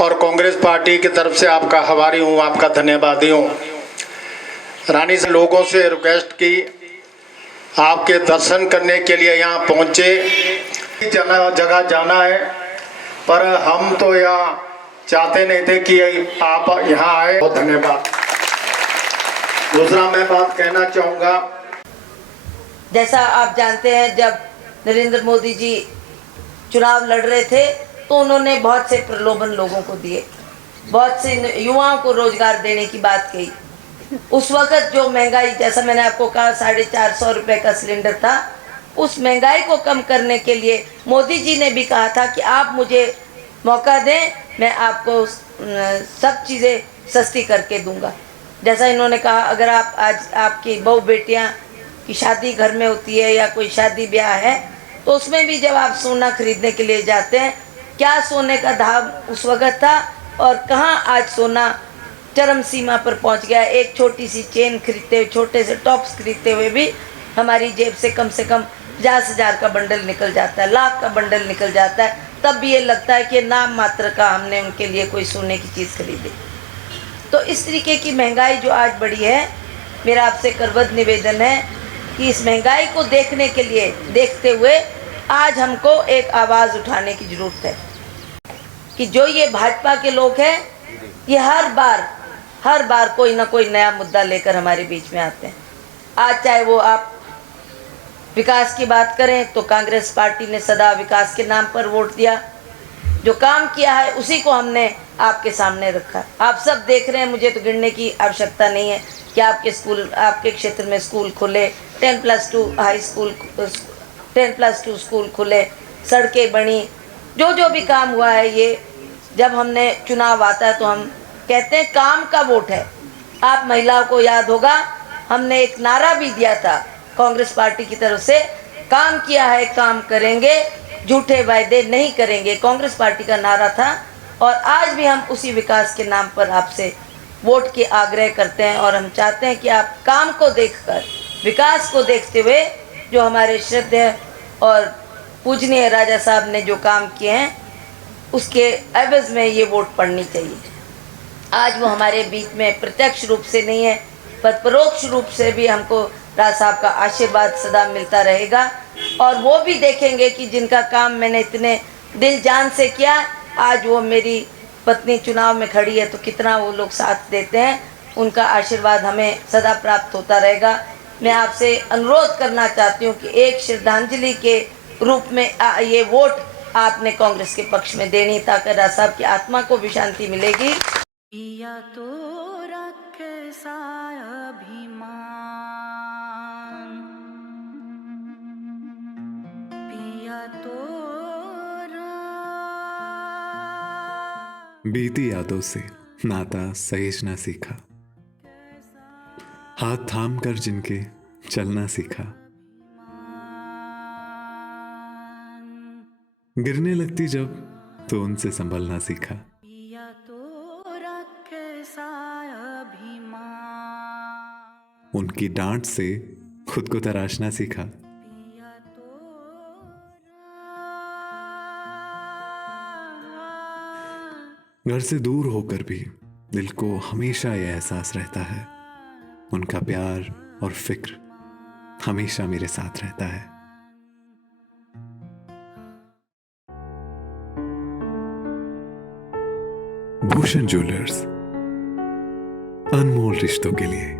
और कांग्रेस पार्टी की तरफ से आपका आभारी हूँ, आपका धन्यवादी हूँ। रानी से लोगों से रिक्वेस्ट की, आपके दर्शन करने के लिए यहाँ पहुँचे। जगह जाना है, पर हम तो यहाँ चाहते नहीं थे कि आप यहाँ आए। बहुत धन्यवाद। दूसरा मैं बात कहना चाहूँगा, जैसा आप जानते हैं, जब नरेंद्र मोदी जी चुनाव लड़ रहे थे तो उन्होंने बहुत से प्रलोभन लोगों को दिए, बहुत से युवाओं को रोजगार देने की बात कही। उस वक्त जो महंगाई, जैसा मैंने आपको कहा, 450 रुपये का सिलेंडर था, उस महंगाई को कम करने के लिए मोदी जी ने भी कहा था कि आप मुझे मौका दें, मैं आपको सब चीज़ें सस्ती करके दूंगा। जैसा इन्होंने कहा, अगर आप आज आपकी बहू बेटियां की शादी घर में होती है या कोई शादी ब्याह है, तो उसमें भी जब आप सोना खरीदने के लिए जाते हैं, क्या सोने का दाम उस वक्त था और कहाँ आज सोना चरम सीमा पर पहुंच गया। एक छोटी सी चेन खरीदते हुए, छोटे से टॉप्स खरीदते हुए भी हमारी जेब से कम 50,000 का बंडल निकल जाता है, लाख का बंडल निकल जाता है। तब भी ये लगता है कि नाम मात्र का हमने उनके लिए कोई सोने की चीज़ खरीदी। तो इस तरीके की महंगाई जो आज बढ़ी है, मेरा आपसे करबद्ध निवेदन है कि इस महंगाई को देखते हुए आज हमको एक आवाज़ उठाने की ज़रूरत है कि जो ये भाजपा के लोग हैं, ये हर बार कोई ना कोई नया मुद्दा लेकर हमारे बीच में आते हैं। आज चाहे वो आप विकास की बात करें तो कांग्रेस पार्टी ने सदा विकास के नाम पर वोट दिया। जो काम किया है उसी को हमने आपके सामने रखा। आप सब देख रहे हैं, मुझे तो गिनने की आवश्यकता नहीं है कि आपके क्षेत्र में स्कूल खुले, 10+2 स्कूल खुले, सड़कें बनी, जो भी काम हुआ है। ये जब हमने चुनाव आता है तो हम कहते हैं काम का वोट है। आप महिलाओं को याद होगा, हमने एक नारा भी दिया था कांग्रेस पार्टी की तरफ से, काम किया है काम करेंगे, झूठे वायदे नहीं करेंगे। कांग्रेस पार्टी का नारा था और आज भी हम उसी विकास के नाम पर आपसे वोट के आग्रह करते हैं और हम चाहते हैं कि आप काम को देखकर, विकास को देखते हुए, जो हमारे श्रद्धेय और पूजनीय राजा साहब ने जो काम किए हैं उसके एवज में ये वोट पड़नी चाहिए। आज वो हमारे बीच में प्रत्यक्ष रूप से नहीं है, पर परोक्ष रूप से भी हमको राज साहब का आशीर्वाद सदा मिलता रहेगा। और वो भी देखेंगे कि जिनका काम मैंने इतने दिल जान से किया, आज वो मेरी पत्नी चुनाव में खड़ी है तो कितना वो लोग साथ देते हैं। उनका आशीर्वाद हमें सदा प्राप्त होता रहेगा। मैं आपसे अनुरोध करना चाहती हूँ कि एक श्रद्धांजलि के रूप में ये वोट आपने कांग्रेस के पक्ष में देनी, ताकि राज साहब की आत्मा को भी शांति मिलेगी। पिया तो रखे साया अभिमान, पिया तो बीती यादों से नाता सहेजना सीखा, हाथ थाम कर जिनके चलना सीखा, गिरने लगती जब तो उनसे संभलना सीखा। पिया तो रखे साया अभिमान, उनकी डांट से खुद को तराशना सीखा। पिया तो घर से दूर होकर भी दिल को हमेशा यह एहसास रहता है, उनका प्यार और फिक्र हमेशा मेरे साथ रहता है। भूषण ज्वेलर्स, अनमोल रिश्तों के लिए।